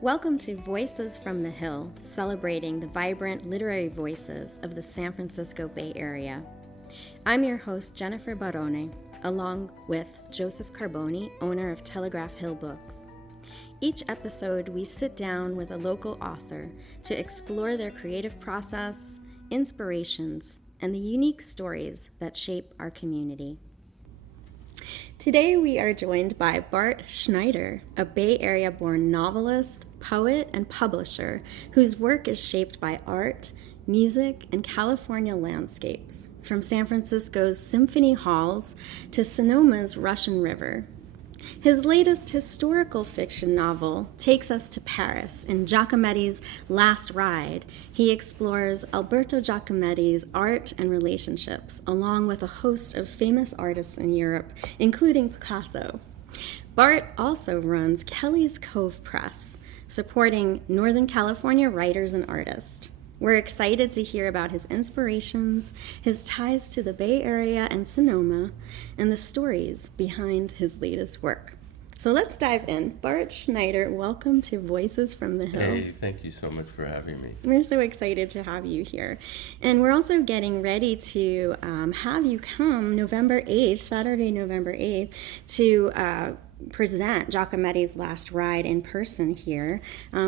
Welcome to Voices from the Hill, celebrating the vibrant literary voices of the San Francisco Bay Area. I'm your host, Jennifer Barone, along with Joseph Carboni, owner of Telegraph Hill Books. Each episode, we sit down with a local author to explore their creative process, inspirations, and the unique stories that shape our community. Today we are joined by Bart Schneider, a Bay Area-born novelist, poet, and publisher whose work is shaped by art, music, and California landscapes, from San Francisco's symphony halls to Sonoma's Russian River. His latest historical fiction novel takes us to Paris. In Giacometti's Last Ride, he explores Alberto Giacometti's art and relationships, along with a host of famous artists in Europe, including Picasso. Bart also runs Kelly's Cove Press, supporting Northern California writers and artists. We're excited to hear about his inspirations, his ties to the Bay Area and Sonoma, and the stories behind his latest work. So let's dive in. Bart Schneider, welcome to Voices from the Hill. Hey, thank you so much for having me. We're so excited to have you here. And we're also getting ready to have you come November 8th, Saturday, November 8th, to present Giacometti's Last Ride in person here.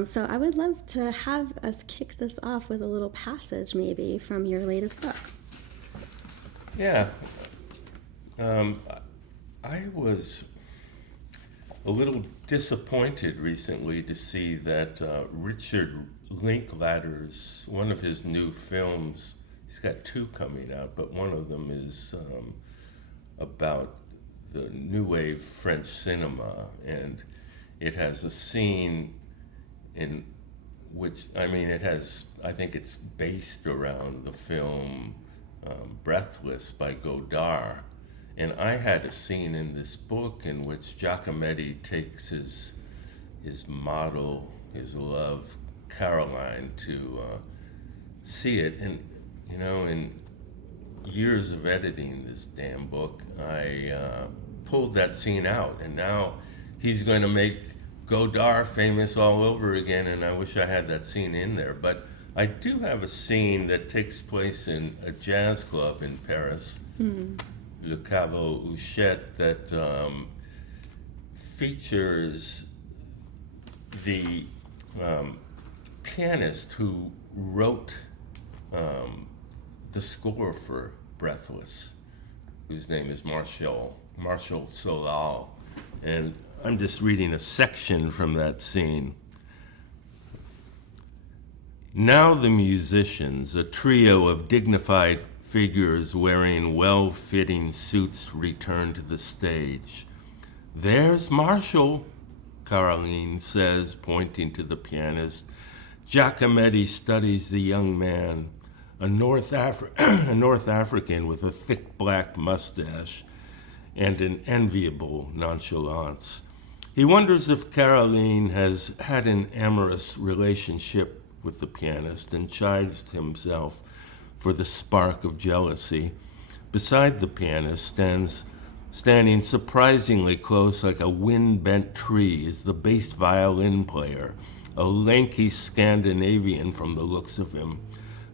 So I would love to have us kick this off with a little passage maybe from your latest book. Yeah. I was a little disappointed recently to see that Richard Linklater's, one of his new films, he's got two coming out, but one of them is about the new wave French cinema, and it has a scene in which, I think it's based around the film Breathless by Godard. And I had a scene in this book in which Giacometti takes his model, his love, Caroline, to see it. And, you know, in years of editing this damn book, I pulled that scene out, and now he's going to make Godard famous all over again, and I wish I had that scene in there. But I do have a scene that takes place in a jazz club in Paris, Le Caveau Huchette, that features the pianist who wrote the score for Breathless, whose name is Marshall Solal. And I'm just reading a section from that scene. Now the musicians, a trio of dignified figures wearing well-fitting suits, return to the stage. There's Marshall, Caroline says, pointing to the pianist. Giacometti studies the young man, a North African with a thick black mustache and an enviable nonchalance. He wonders if Caroline has had an amorous relationship with the pianist and chides himself for the spark of jealousy. Beside the pianist, standing surprisingly close like a wind-bent tree, is the bass violin player, a lanky Scandinavian from the looks of him.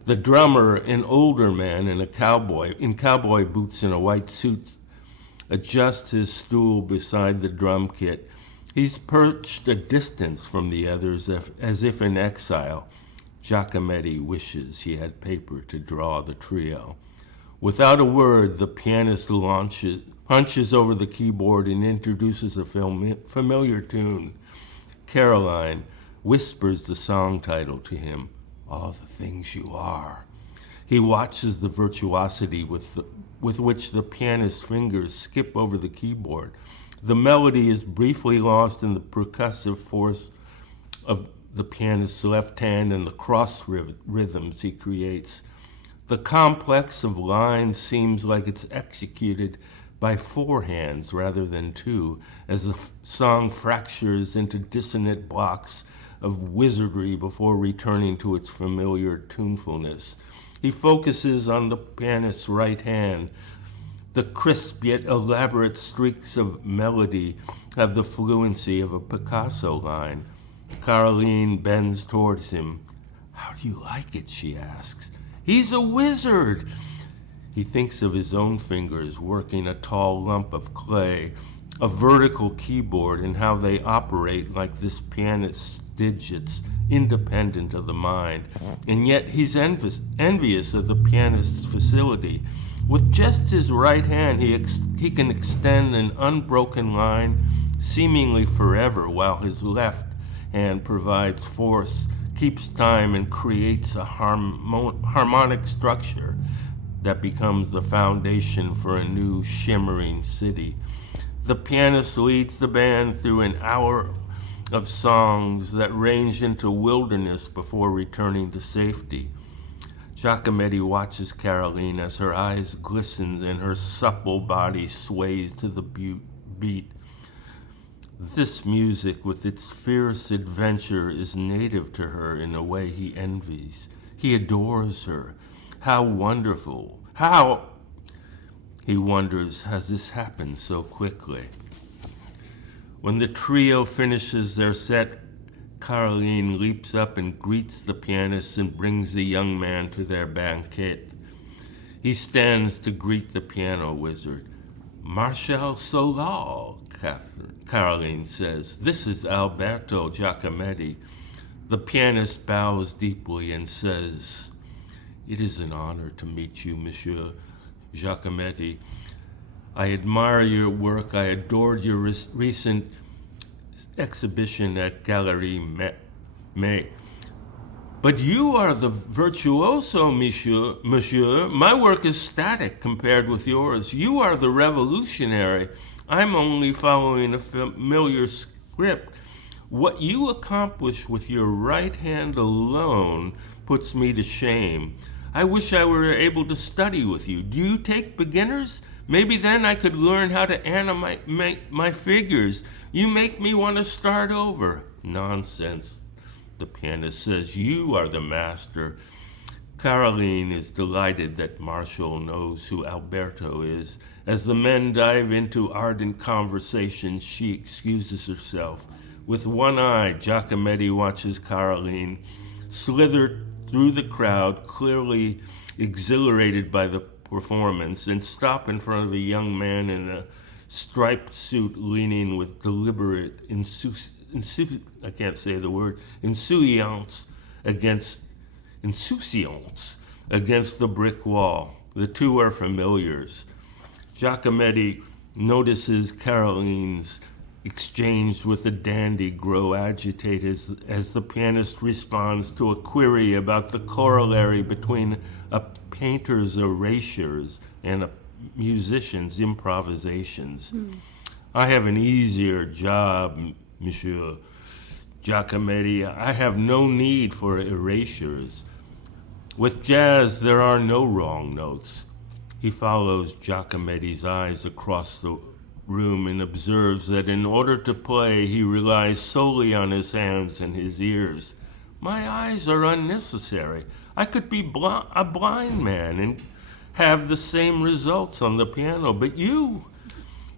The drummer, an older man in cowboy boots and a white suit, adjusts his stool beside the drum kit. He's perched a distance from the others as if in exile. Giacometti wishes he had paper to draw the trio. Without a word, the pianist punches over the keyboard and introduces a familiar tune. Caroline whispers the song title to him, All the Things You Are. He watches the virtuosity with which the pianist's fingers skip over the keyboard. The melody is briefly lost in the percussive force of the pianist's left hand and the cross rhythms he creates. The complex of lines seems like it's executed by four hands rather than two, as the song fractures into dissonant blocks of wizardry before returning to its familiar tunefulness. He focuses on the pianist's right hand, The crisp yet elaborate streaks of melody have the fluency of a Picasso line. Caroline bends towards him. "How do you like it?" she asks. "He's a wizard!" He thinks of his own fingers working a tall lump of clay, a vertical keyboard, and how they operate like this pianist's digits, independent of the mind. And yet he's envious of the pianist's facility. With just his right hand, he can extend an unbroken line seemingly forever, while his left hand provides force, keeps time, and creates a harmonic structure that becomes the foundation for a new shimmering city. The pianist leads the band through an hour of songs that range into wilderness before returning to safety. Giacometti watches Caroline as her eyes glisten and her supple body sways to the beat. This music, with its fierce adventure, is native to her in a way he envies. He adores her. How wonderful. How, he wonders, has this happened so quickly? When the trio finishes their set, Caroline leaps up and greets the pianist and brings the young man to their banquet. He stands to greet the piano wizard. "Marshal Solar," Caroline says. "This is Alberto Giacometti." The pianist bows deeply and says, "It is an honor to meet you, Monsieur Giacometti. I admire your work. I adored your recent exhibition at Galerie May. But you are the virtuoso, monsieur. My work is static compared with yours. You are the revolutionary. I'm only following a familiar script. What you accomplish with your right hand alone puts me to shame. I wish I were able to study with you. Do you take beginners? Maybe then I could learn how to animate my figures. You make me want to start over." "Nonsense," the pianist says. "You are the master." Caroline is delighted that Marshall knows who Alberto is. As the men dive into ardent conversation, she excuses herself. With one eye, Giacometti watches Caroline slither through the crowd, clearly exhilarated by the performance, and stop in front of a young man in a striped suit leaning with deliberate insouciance against the brick wall. The two are familiars. Giacometti notices Caroline's exchange with the dandy grow agitated as the pianist responds to a query about the corollary between a painter's erasures and a musician's improvisations. "I have an easier job, Monsieur Giacometti. I have no need for erasures. With jazz, there are no wrong notes." He follows Giacometti's eyes across the room and observes that in order to play, he relies solely on his hands and his ears. "My eyes are unnecessary. I could be a blind man and have the same results on the piano, but you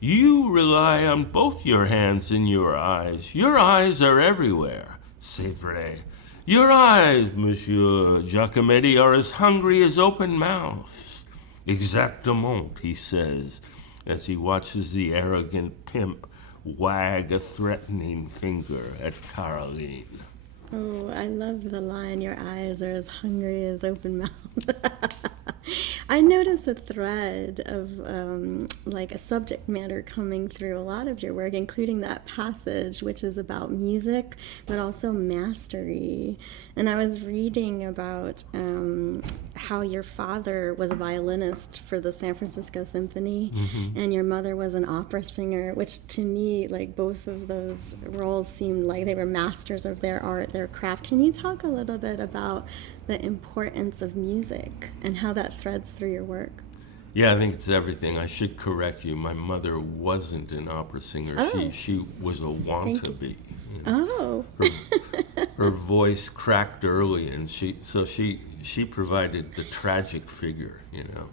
rely on both your hands and your eyes. Your eyes are everywhere. C'est vrai. Your eyes, Monsieur Giacometti, are as hungry as open mouths." "Exactement," he says, as he watches the arrogant pimp wag a threatening finger at Caroline. Oh, I love the line, "Your eyes are as hungry as open mouth." I noticed a thread of like a subject matter coming through a lot of your work, including that passage, which is about music, but also mastery. And I was reading about how your father was a violinist for the San Francisco Symphony, and your mother was an opera singer, which to me, like both of those roles seemed like they were masters of their art, their craft. Can you talk a little bit about the importance of music and how that threads through your work? Yeah, I think it's everything. I should correct you. My mother wasn't an opera singer. Oh. She was a want-to-be. Oh. Her voice cracked early, and she she provided the tragic figure, you know.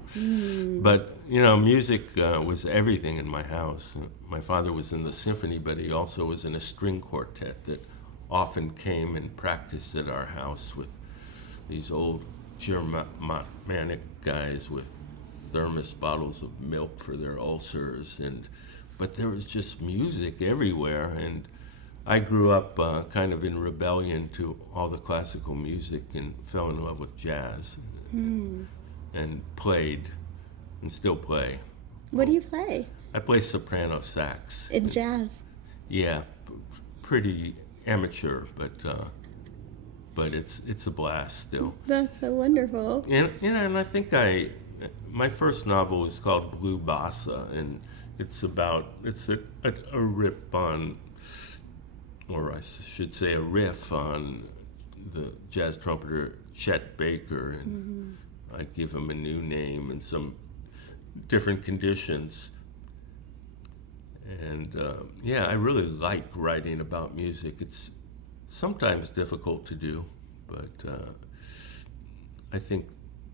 But, you know, music was everything in my house. My father was in the symphony, but he also was in a string quartet that often came and practiced at our house with these old Germanic guys with thermos bottles of milk for their ulcers, but there was just music everywhere, and I grew up kind of in rebellion to all the classical music and fell in love with jazz and played and still play. What do you play? I play soprano sax. In jazz? Yeah, pretty amateur, but it's a blast still. That's so wonderful. And you know, and I think my first novel is called Blue Bossa, and it's a rip on, or I should say a riff on the jazz trumpeter Chet Baker, and I give him a new name and some different conditions. And yeah, I really like writing about music. It's sometimes difficult to do, but I think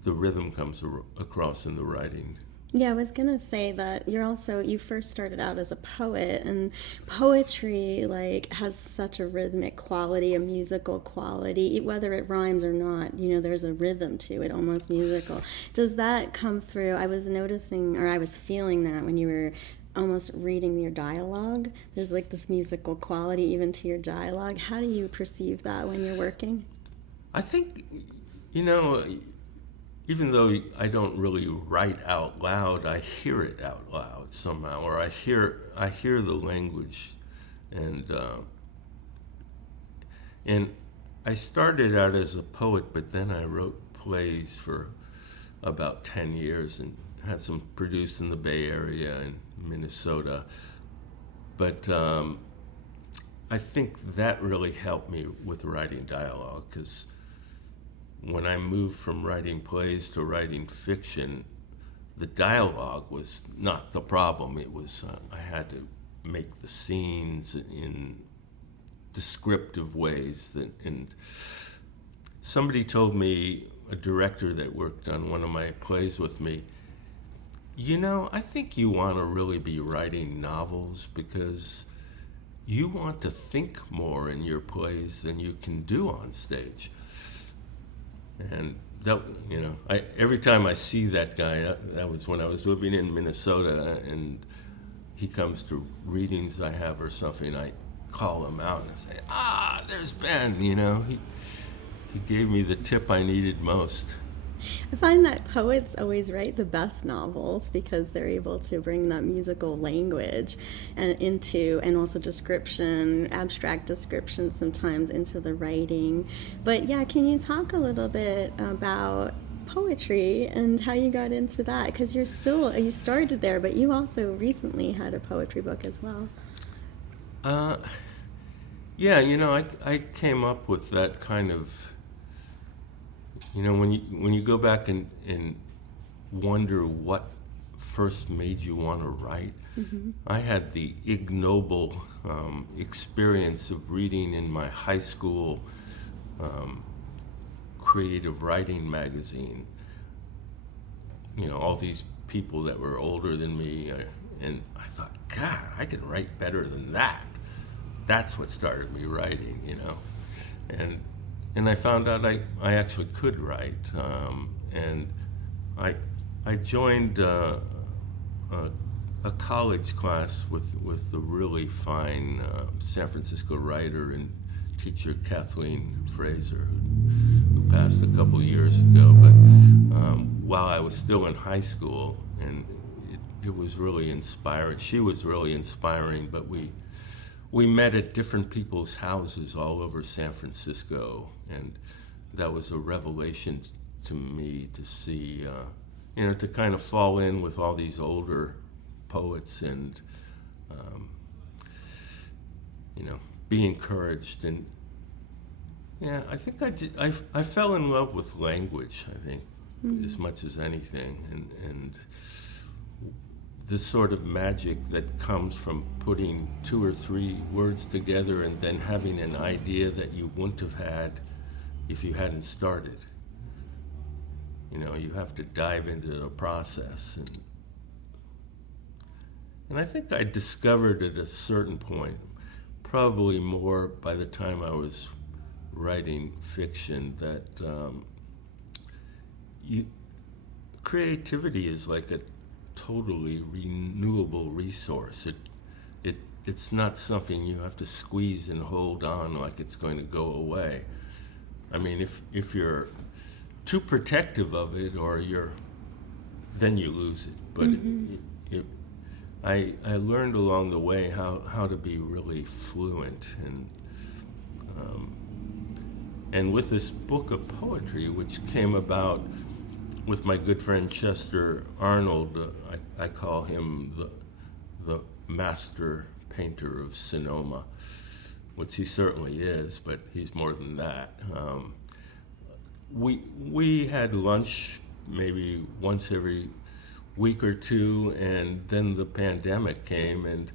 the rhythm comes across in the writing. Yeah, I was going to say that you first started out as a poet, and poetry has such a rhythmic quality, a musical quality, whether it rhymes or not, you know, there's a rhythm to it, almost musical. Does that come through? I was noticing, or I was feeling that when you were almost reading your dialogue, there's this musical quality even to your dialogue. How do you perceive that when you're working? I think, you know, even though I don't really write out loud, I hear it out loud somehow, or I hear the language, and I started out as a poet, but then I wrote plays for about 10 years and had some produced in the Bay Area and Minnesota. But I think that really helped me with writing dialogue, because when I moved from writing plays to writing fiction, the dialogue was not the problem. It was I had to make the scenes in descriptive ways. And somebody told me, a director that worked on one of my plays with me, you know, I think you want to really be writing novels because you want to think more in your plays than you can do on stage. And that, you know, every time I see that guy, that was when I was living in Minnesota, and he comes to readings I have or something, I call him out and say, there's Ben, you know, he gave me the tip I needed most. I find that poets always write the best novels because they're able to bring that musical language and also description, abstract description sometimes into the writing. But yeah, can you talk a little bit about poetry and how you got into that? Because you started there, but you also recently had a poetry book as well. Yeah, you know, I came up with that kind of, you know, when you go back and wonder what first made you want to write, I had the ignoble experience of reading in my high school creative writing magazine, you know, all these people that were older than me, and I thought, God, I can write better than that. That's what started me writing, you know, and I found out I actually could write, and I joined a college class with the really fine San Francisco writer and teacher Kathleen Fraser, who passed a couple years ago. But while I was still in high school, and it was really inspiring. She was really inspiring, but we met at different people's houses all over San Francisco, and that was a revelation to me to see, you know, to kind of fall in with all these older poets and, you know, be encouraged. And yeah, I think I fell in love with language, I think, as much as anything, and this sort of magic that comes from putting 2 or 3 words together and then having an idea that you wouldn't have had if you hadn't started. you have to dive into the process. And I think I discovered at a certain point, probably more by the time I was writing fiction, that creativity is like a totally renewable resource. It's not something you have to squeeze and hold on like it's going to go away. I mean, if you're too protective of it, then you lose it. But I learned along the way how to be really fluent, and with this book of poetry, which came about with my good friend Chester Arnold, I call him the master painter of Sonoma, which he certainly is, but he's more than that. We had lunch maybe once every week or two, and then the pandemic came, and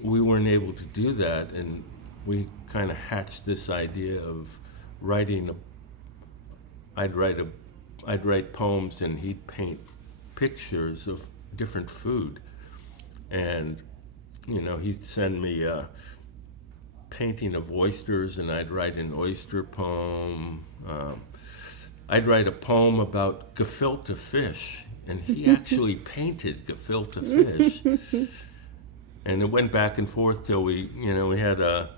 we weren't able to do that, and we kind of hatched this idea of writing. I'd write poems, and he'd paint pictures of different food, and he'd send me a painting of oysters, and I'd write an oyster poem. I'd write a poem about gefilte fish, and he actually painted gefilte fish. And it went back and forth till we had a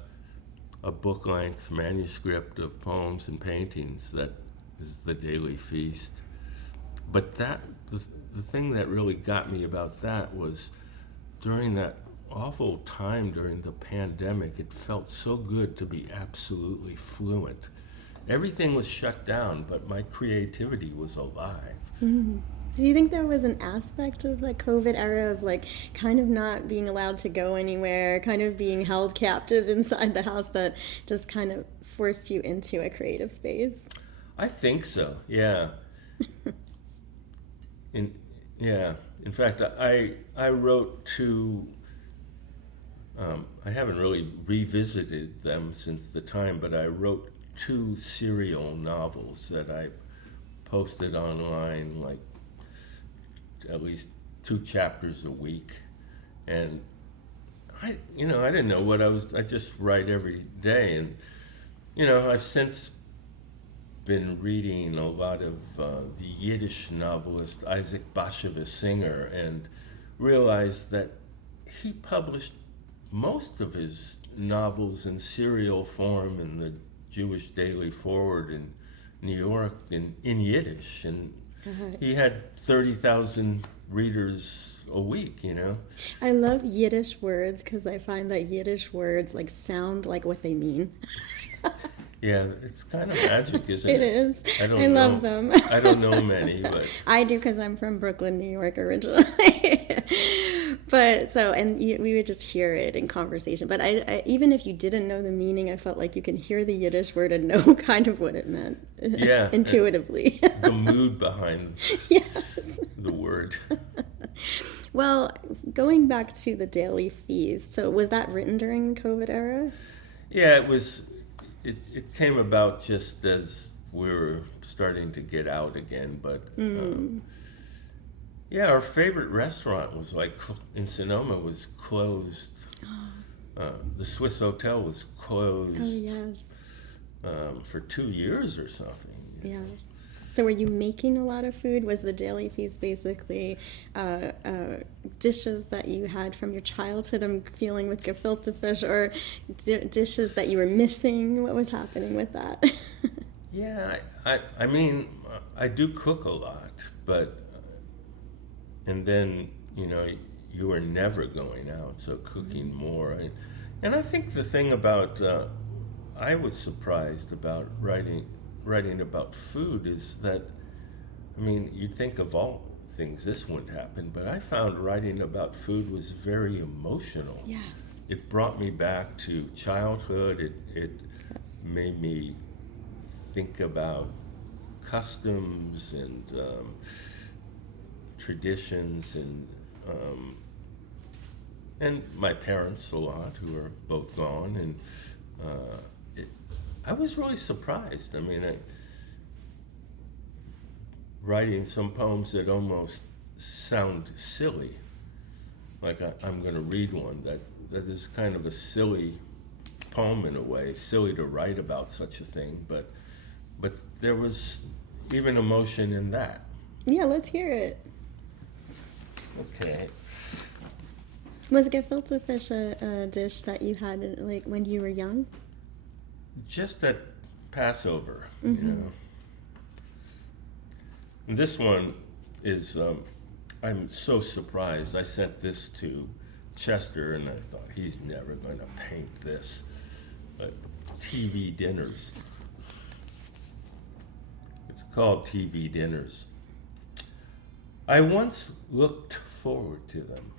book-length manuscript of poems and paintings that is the Daily Feast. But the thing that really got me about that was during that awful time during the pandemic, it felt so good to be absolutely fluent. Everything was shut down, but my creativity was alive. Mm-hmm. Do you think there was an aspect of the COVID era of kind of not being allowed to go anywhere, kind of being held captive inside the house that just kind of forced you into a creative space? I think so, yeah. In fact, I wrote two. I haven't really revisited them since the time, but I wrote two serial novels that I posted online, like at least 2 chapters a week, and I didn't know what I just write every day, and I've since been reading a lot of the Yiddish novelist Isaac Bashevis Singer, and realized that he published most of his novels in serial form in the Jewish Daily Forward in New York in Yiddish, and he had 30,000 readers a week, I love Yiddish words because I find that Yiddish words sound like what they mean. Yeah, it's kind of magic, isn't it? It is. I love them. I don't know many, but I do because I'm from Brooklyn, New York originally. But we would just hear it in conversation. But I even if you didn't know the meaning, I felt like you can hear the Yiddish word and know kind of what it meant. Yeah, intuitively. The mood behind the word. Well, going back to the Daily Feast, so was that written during the COVID era? Yeah, it was. It came about just as we were starting to get out again, but our favorite restaurant was in Sonoma was closed. The Swiss Hotel was closed. Oh yes. For 2 years or something. Yeah. So were you making a lot of food? Was the Daily Feast basically dishes that you had from your childhood, I'm feeling, with gefilte fish, or dishes that you were missing? What was happening with that? Yeah, I mean, I do cook a lot, but, and then, you were never going out, so cooking more. And I think the thing about, I was surprised about writing about food is that, you'd think of all things this wouldn't happen, but I found writing about food was very emotional. Yes. It brought me back to childhood. It made me think about customs and traditions and my parents a lot, who are both gone, and I was really surprised. writing some poems that almost sound silly. Like I'm going to read one that is kind of a silly poem in a way, silly to write about such a thing, but there was even emotion in that. Yeah, let's hear it. Okay. Was gefilte fish a dish that you had like when you were young? Just at Passover, you know. And this one is, I'm so surprised. I sent this to Chester and I thought, he's never going to paint this. But TV dinners. It's called TV dinners. I once looked forward to them.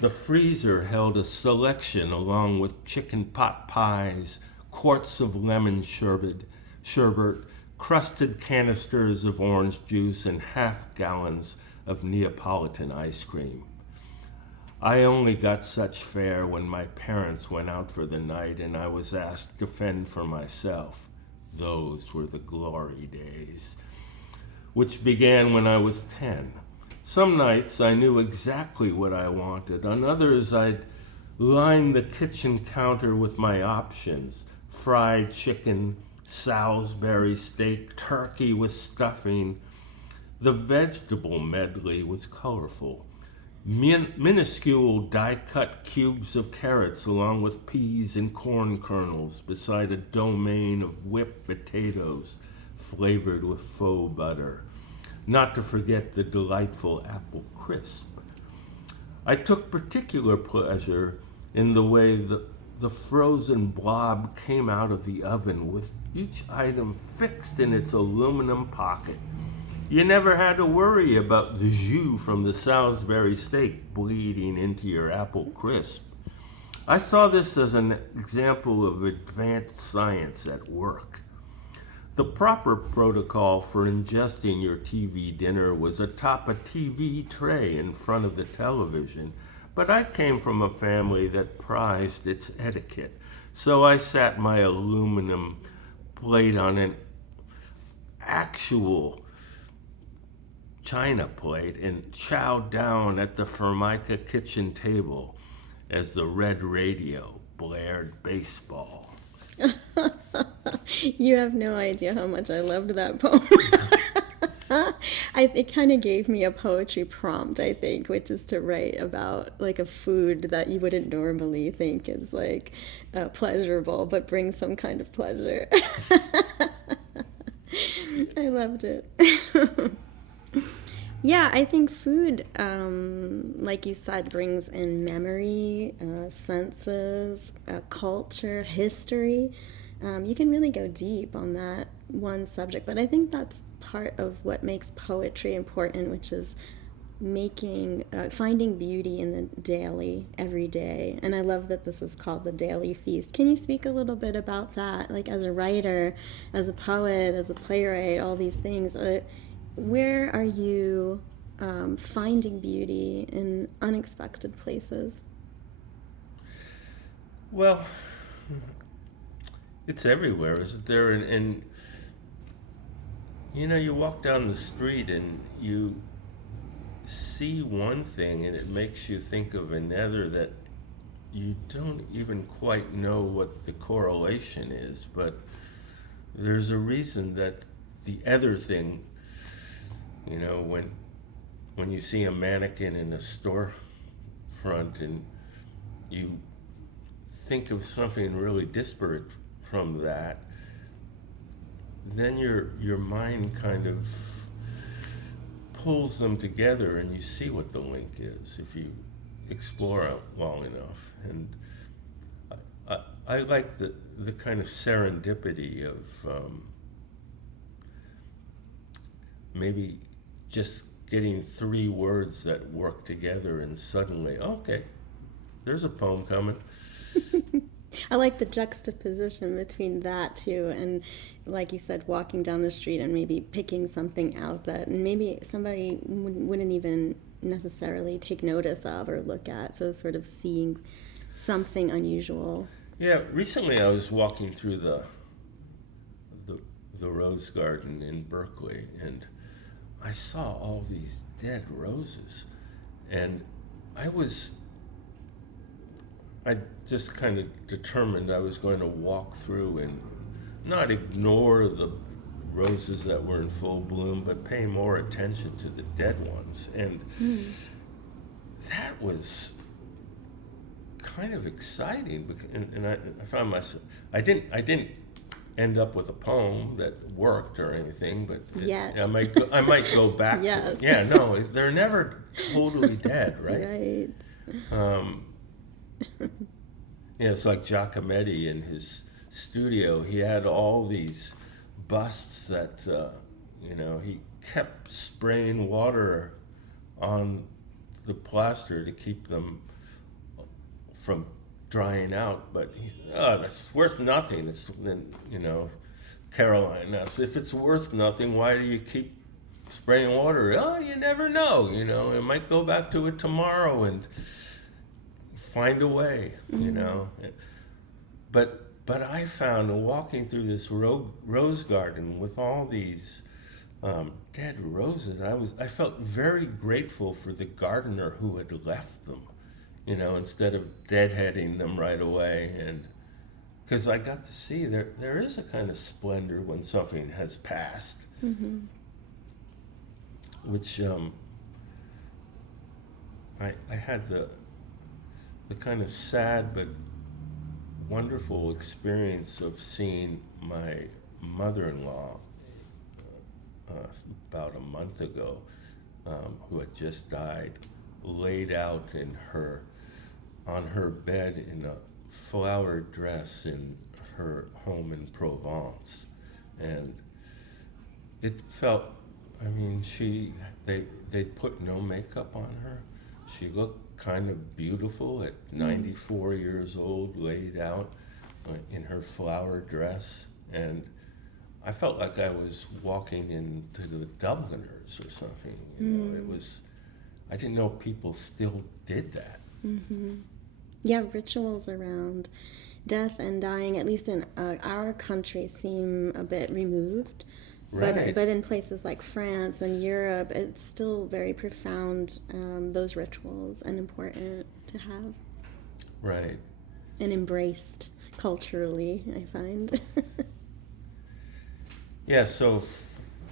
The freezer held a selection along with chicken pot pies, quarts of lemon sherbet, crusted canisters of orange juice, and half gallons of Neapolitan ice cream. I only got such fare when my parents went out for the night and I was asked to fend for myself. Those were the glory days, which began when I was 10. Some nights I knew exactly what I wanted. On others I'd line the kitchen counter with my options: fried chicken, Salisbury steak, turkey with stuffing. The vegetable medley was colorful. Minuscule die-cut cubes of carrots along with peas and corn kernels beside a domain of whipped potatoes flavored with faux butter. Not to forget the delightful apple crisp. I took particular pleasure in the way the frozen blob came out of the oven with each item fixed in its aluminum pocket. You never had to worry about the jus from the Salisbury steak bleeding into your apple crisp. I saw this as an example of advanced science at work. The proper protocol for ingesting your TV dinner was atop a TV tray in front of the television, but I came from a family that prized its etiquette, so I sat my aluminum plate on an actual china plate and chowed down at the Formica kitchen table as the red radio blared baseball. You have no idea how much I loved that poem. It kind of gave me a poetry prompt, I think, which is to write about like a food that you wouldn't normally think is like pleasurable, but brings some kind of pleasure. I loved it. Yeah, I think food, like you said, brings in memory, senses, culture, history. You can really go deep on that one subject, but I think that's part of what makes poetry important, which is finding beauty in the daily, every day. And I love that this is called the Daily Feast. Can you speak a little bit about that? Like as a writer, as a poet, as a playwright, all these things. Where are you finding beauty in unexpected places? Well, it's everywhere, isn't there? And you know, you walk down the street and you see one thing and it makes you think of another that you don't even quite know what the correlation is, but there's a reason that the other thing, you know, when you see a mannequin in a storefront and you think of something really disparate from that, then your mind kind of pulls them together and you see what the link is if you explore it long enough. And I like the kind of serendipity of maybe just getting three words that work together and suddenly, okay, there's a poem coming. I like the juxtaposition between that too, and like you said, walking down the street and maybe picking something out that maybe somebody wouldn't even necessarily take notice of or look at, so sort of seeing something unusual. Yeah, recently I was walking through the Rose Garden in Berkeley, and I saw all these dead roses, and I just kind of determined I was going to walk through and not ignore the roses that were in full bloom, but pay more attention to the dead ones. And that was kind of exciting, and I found myself, I didn't end up with a poem that worked or anything, but I might go back to it. Yeah, no, they're never totally dead, right? Right. It's like Giacometti in his studio. He had all these busts that, he kept spraying water on the plaster to keep them from drying out, but that's worth nothing. It's then, Caroline asks, if it's worth nothing, why do you keep spraying water? Oh, you never know, it might go back to it tomorrow and find a way, But I found walking through this rose garden with all these dead roses, I felt very grateful for the gardener who had left them, instead of deadheading them right away. And because I got to see there is a kind of splendor when something has passed, which I had the kind of sad but wonderful experience of seeing my mother-in-law about a month ago, who had just died, laid out on her bed in a flowered dress in her home in Provence. And it felt, they put no makeup on her. She looked kind of beautiful at 94 years old, laid out in her flower dress. And I felt like I was walking into the Dubliners or something. It was, I didn't know people still did that. Yeah, rituals around death and dying, at least in our country, seem a bit removed. Right. But in places like France and Europe, it's still very profound, those rituals, and important to have. Right. And embraced culturally, I find. Yeah, so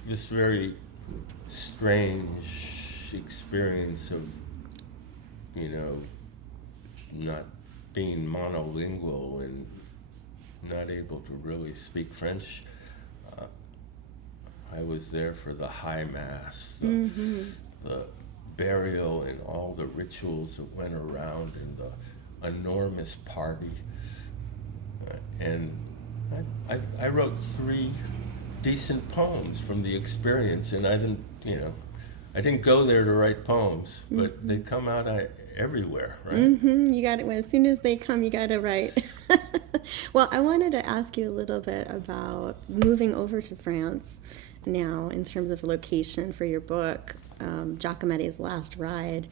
this very strange experience of, not being monolingual and not able to really speak French. I was there for the high mass, the burial, and all the rituals that went around, and the enormous party. And I wrote 3 decent poems from the experience, and I didn't go there to write poems, but they come out everywhere, right? You got it. Well, as soon as they come, you got to write. Well, I wanted to ask you a little bit about moving over to France now in terms of location for your book, Giacometti's Last Ride.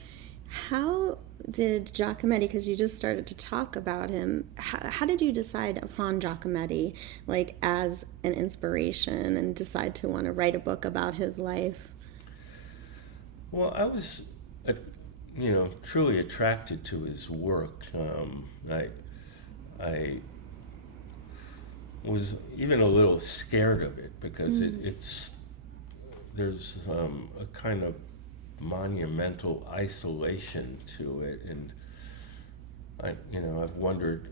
How did Giacometti, because you just started to talk about him, how did you decide upon Giacometti, like, as an inspiration, and decide to want to write a book about his life? Well, I was, truly attracted to his work. I was even a little scared of it because there's a kind of monumental isolation to it, and I've wondered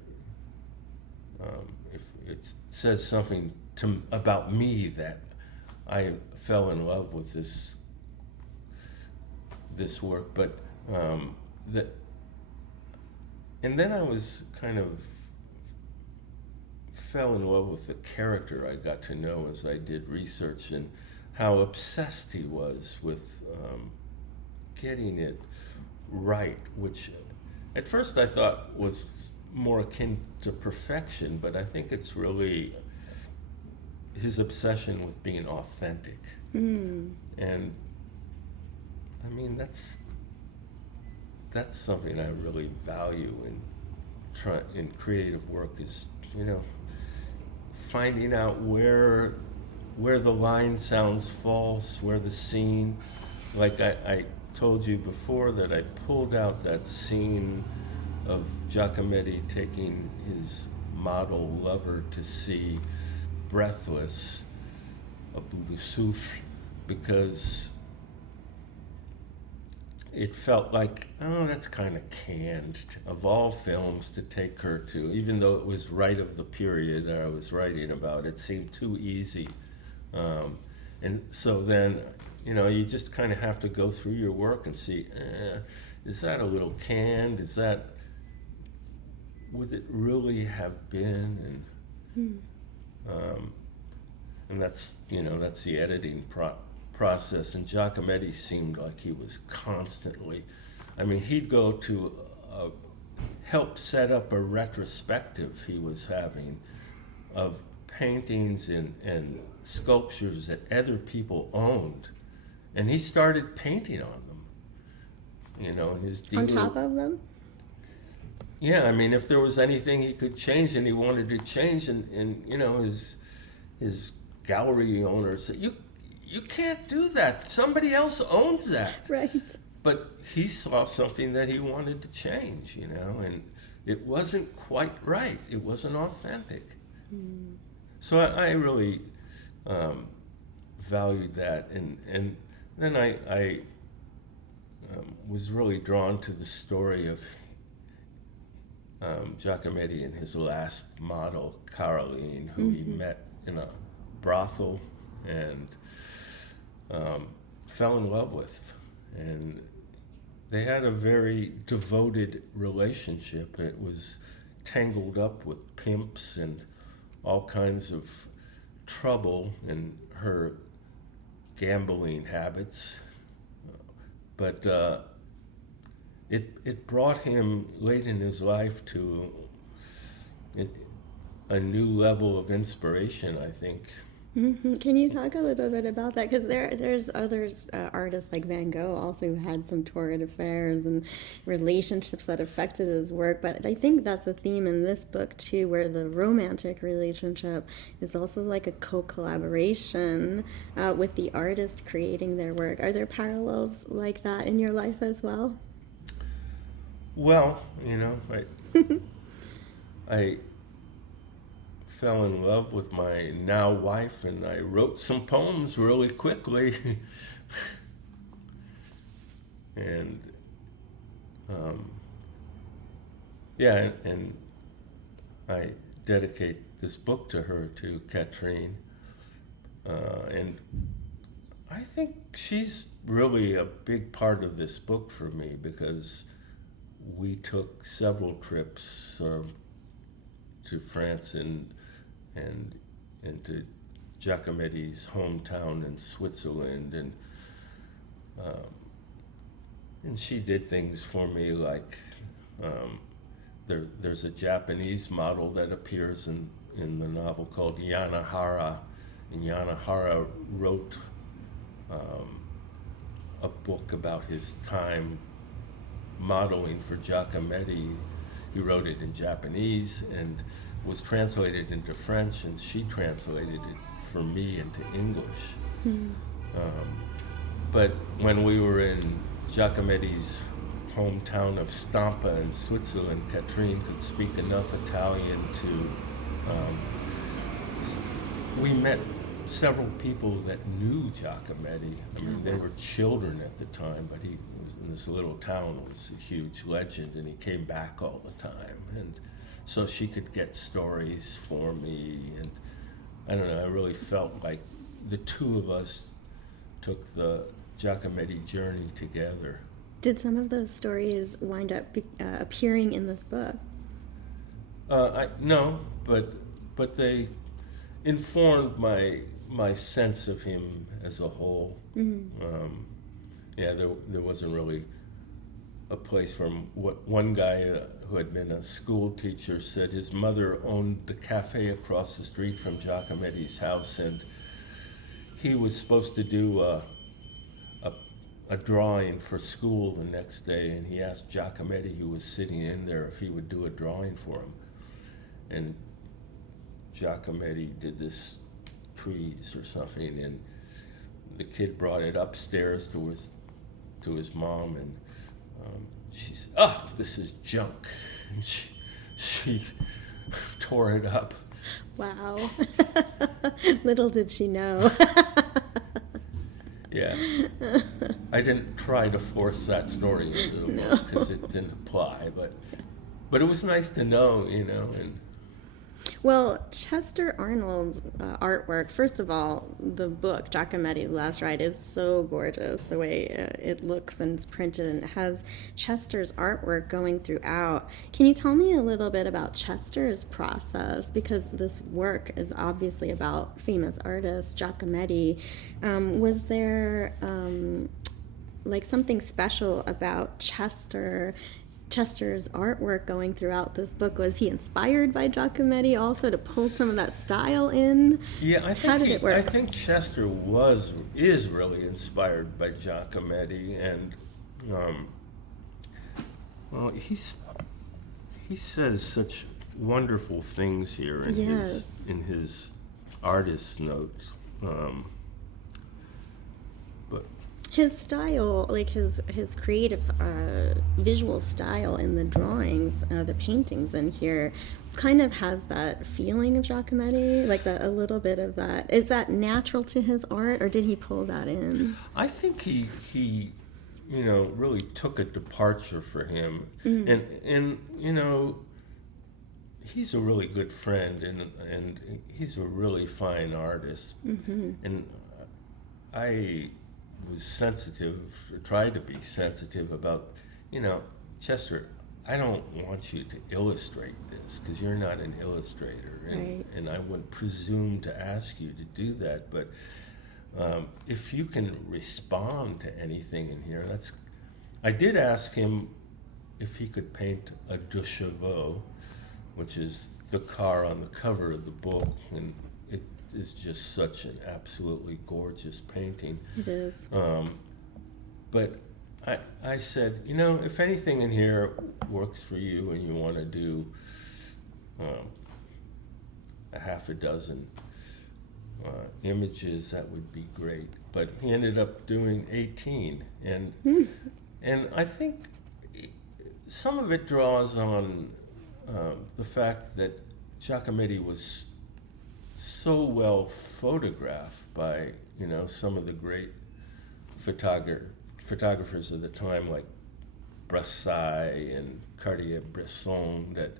if it says something about me that I fell in love with this work, but and then I was kind of fell in love with the character I got to know as I did research, and how obsessed he was with getting it right, which at first I thought was more akin to perfection, but I think it's really his obsession with being authentic. And that's something I really value in creative work, is finding out where where the line sounds false, where the scene, like I told you before that I pulled out that scene of Giacometti taking his model lover to see Breathless, a bout de souffle, because it felt like, oh, that's kind of canned, of all films to take her to, even though it was right of the period that I was writing about. It seemed too easy. And so then, you just kind of have to go through your work and see, is that a little canned? Would it really have been? And that's the editing process. And Giacometti seemed like he was constantly, he'd go to help set up a retrospective he was having of paintings and sculptures that other people owned, and he started painting on them, and his on top of them. Yeah, if there was anything he could change and he wanted to change, and his gallery owner said, you can't do that. Somebody else owns that. Right. But he saw something that he wanted to change, and it wasn't quite right. It wasn't authentic. So I really valued that, and then I was really drawn to the story of Giacometti and his last model, Caroline, who he met in a brothel and fell in love with. And they had a very devoted relationship. It was tangled up with pimps and all kinds of trouble in her gambling habits. But it brought him late in his life to a new level of inspiration, I think. Can you talk a little bit about that? Because there's others, artists like Van Gogh also who had some torrid affairs and relationships that affected his work. But I think that's a theme in this book too, where the romantic relationship is also like a co-collaboration with the artist creating their work. Are there parallels like that in your life as well? Well, I fell in love with my now wife, and I wrote some poems really quickly. And and I dedicate this book to her, to Katrine. And I think she's really a big part of this book for me, because we took several trips to France and to Giacometti's hometown in Switzerland, and she did things for me like there's a Japanese model that appears in the novel called Yanahara, and Yanahara wrote a book about his time modeling for Giacometti. He wrote it in Japanese and was translated into French, and she translated it for me into English. But when we were in Giacometti's hometown of Stampa in Switzerland, Katrine could speak enough Italian to, we met several people that knew Giacometti. They were children at the time, but he was in this little town, was a huge legend, and he came back all the time. And so she could get stories for me, and I don't know, I really felt like the two of us took the Giacometti journey together. Did some of those stories wind up appearing in this book? No, but they informed my sense of him as a whole. There wasn't really a place for him. What one guy who had been a school teacher said his mother owned the cafe across the street from Giacometti's house, and he was supposed to do a drawing for school the next day, and he asked Giacometti, who was sitting in there, if he would do a drawing for him. And Giacometti did this trees or something, and the kid brought it upstairs to his mom, and she said, "Oh, this is junk," and she tore it up. Wow. Little did she know. Yeah. I didn't try to force that story into the book because it didn't apply, but it was nice to know, and Well, Chester Arnold's artwork, first of all, the book, Giacometti's Last Ride, is so gorgeous, the way it looks and it's printed, and it has Chester's artwork going throughout. Can you tell me a little bit about Chester's process? Because this work is obviously about famous artist Giacometti. Was there like something special about Chester's artwork going throughout this book? Was he inspired by Giacometti also to pull some of that style in? Yeah, How did it work? I think Chester is really inspired by Giacometti, and well, he says such wonderful things here in his artist notes. But His style, like his creative visual style in the drawings, the paintings in here, kind of has that feeling of Giacometti, like a little bit of that. Is that natural to his art, or did he pull that in? I think he really took a departure for him, and he's a really good friend, and he's a really fine artist, and I was sensitive, tried to be sensitive about, Chester, I don't want you to illustrate this because you're not an illustrator, and I wouldn't presume to ask you to do that, but if you can respond to anything in here, I did ask him if he could paint a deux chevaux, which is the car on the cover of the book, and it is just such an absolutely gorgeous painting. It is. But I said, if anything in here works for you and you want to do a half a dozen images, that would be great. But he ended up doing 18, and I think some of it draws on the fact that Giacometti was so well photographed by some of the great photographers of the time, like Brassai and Cartier-Bresson, that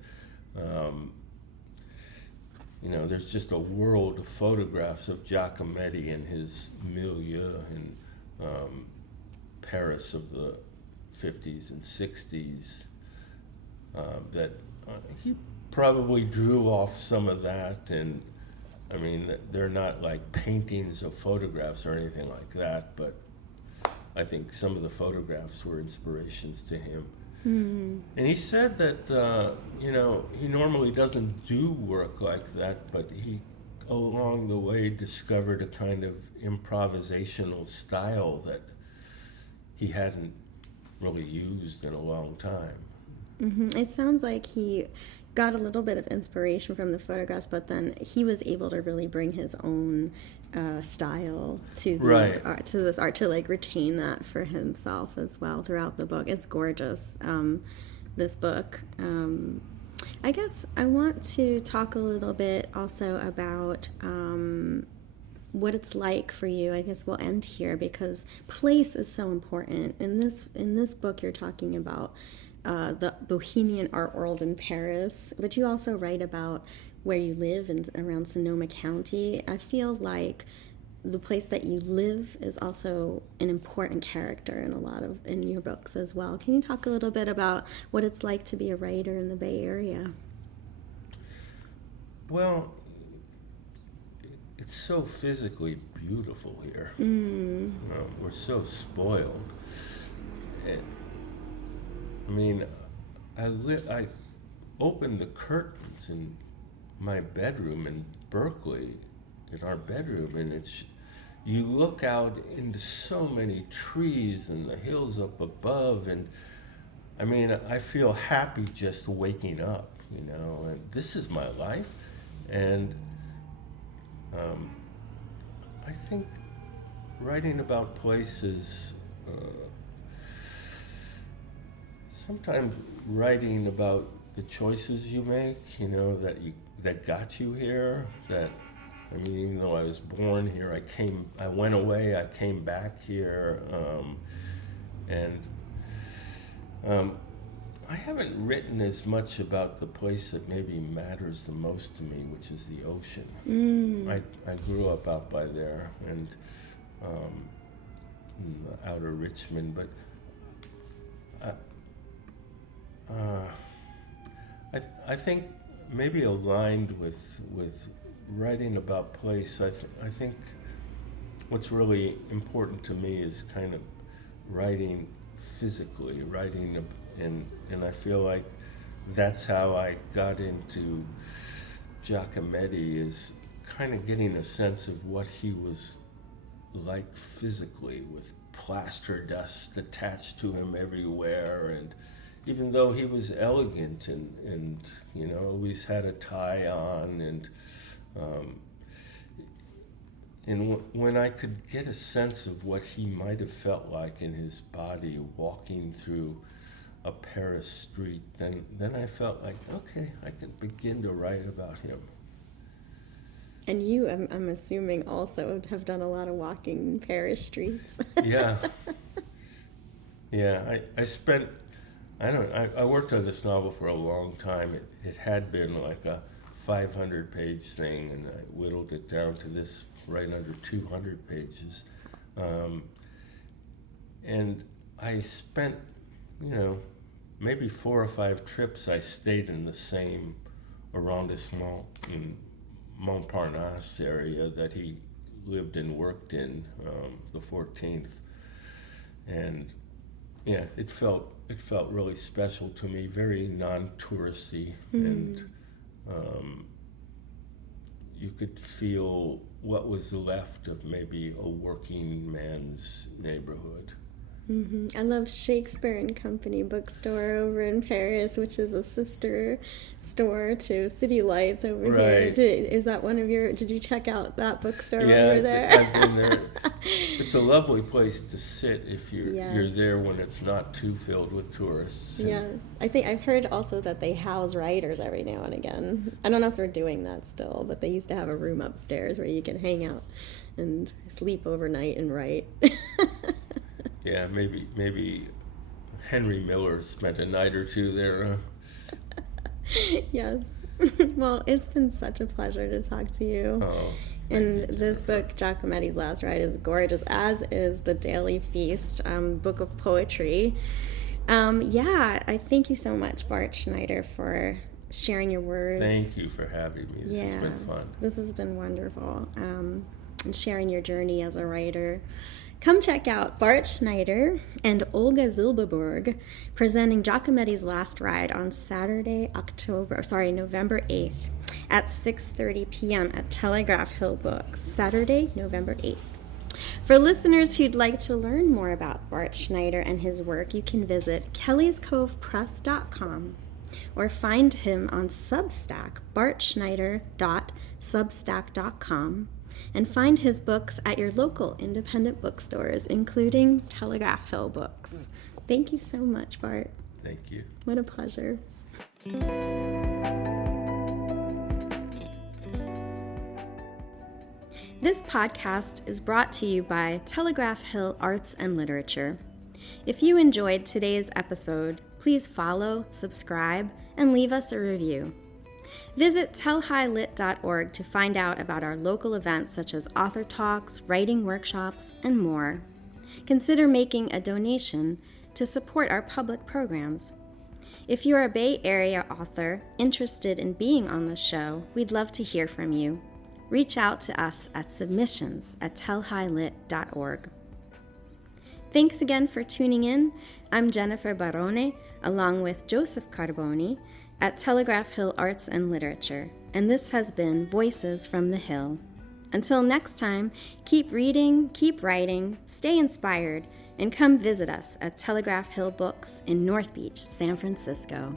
there's just a world of photographs of Giacometti and his milieu in Paris of the 50s and 60s, that he probably drew off some of that, and I mean, they're not like paintings of photographs or anything like that, but I think some of the photographs were inspirations to him. And he said that, he normally doesn't do work like that, but he, along the way, discovered a kind of improvisational style that he hadn't really used in a long time. It sounds like he got a little bit of inspiration from the photographs, but then he was able to really bring his own style to this art, to like retain that for himself as well throughout the book. It's gorgeous, this book. I guess I want to talk a little bit also about what it's like for you. I guess we'll end here because place is so important. In this book you're talking about the bohemian art world in Paris, but you also write about where you live around Sonoma County. I feel like the place that you live is also an important character in your books as well. Can you talk a little bit about what it's like to be a writer in the Bay Area? Well, it's so physically beautiful here. We're so spoiled. I mean, I opened the curtains in my bedroom in Berkeley, in our bedroom, and you look out into so many trees and the hills up above, and I mean, I feel happy just waking up, and this is my life. And I think writing about places, sometimes writing about the choices you make, that got you here. Even though I was born here, I went away, I came back here, and I haven't written as much about the place that maybe matters the most to me, which is the ocean. I grew up out by there and in the outer Richmond, but I think maybe aligned with writing about place, I think what's really important to me is kind of writing physically, and I feel like that's how I got into Giacometti, is kind of getting a sense of what he was like physically, with plaster dust attached to him everywhere, and even though he was elegant and always had a tie on, and when I could get a sense of what he might have felt like in his body walking through a Paris street, then I felt like, okay, I could begin to write about him. And you, I'm assuming, also have done a lot of walking in Paris streets. Yeah. I worked on this novel for a long time. It had been like a 500-page thing, and I whittled it down to this right under 200 pages. And I spent, maybe 4 or 5 trips. I stayed in the same arrondissement in Montparnasse area that he lived and worked in, the 14th. And yeah, it felt really special to me, very non-touristy, and you could feel what was left of maybe a working man's neighborhood. I love Shakespeare and Company bookstore over in Paris, which is a sister store to City Lights over Right. here. Is that one of your? Did you check out that bookstore Yeah, over there? I've been there. It's a lovely place to sit if you're Yes. there when it's not too filled with tourists. Yes, I think I've heard also that they house writers every now and again. I don't know if they're doing that still, but they used to have a room upstairs where you can hang out and sleep overnight and write. Yeah, maybe Henry Miller spent a night or two there. Yes. Well, it's been such a pleasure to talk to you. Oh, And this book, Giacometti's Last Ride, is gorgeous, as is The Daily Feast, book of poetry. I thank you so much, Bart Schneider, for sharing your words. Thank you for having me. This has been fun. This has been wonderful, and sharing your journey as a writer. Come check out Bart Schneider and Olga Zilberberg presenting Giacometti's Last Ride on Saturday, November 8th at 6:30 p.m. at Telegraph Hill Books, Saturday, November 8th. For listeners who'd like to learn more about Bart Schneider and his work, you can visit kellyscovepress.com or find him on Substack, bartschneider.substack.com, and find his books at your local independent bookstores, including Telegraph Hill Books. Thank you so much, Bart. Thank you. What a pleasure. This podcast is brought to you by Telegraph Hill Arts and Literature. If you enjoyed today's episode, please follow, subscribe, and leave us a review. Visit tellhighlit.org to find out about our local events such as author talks, writing workshops, and more. Consider making a donation to support our public programs. If you're a Bay Area author interested in being on the show, we'd love to hear from you. Reach out to us at submissions@tellhighlit.org. Thanks again for tuning in. I'm Jennifer Barone, along with Joseph Carboni at Telegraph Hill Arts and Literature, and this has been Voices from the Hill. Until next time, keep reading, keep writing, stay inspired, and come visit us at Telegraph Hill Books in North Beach, San Francisco.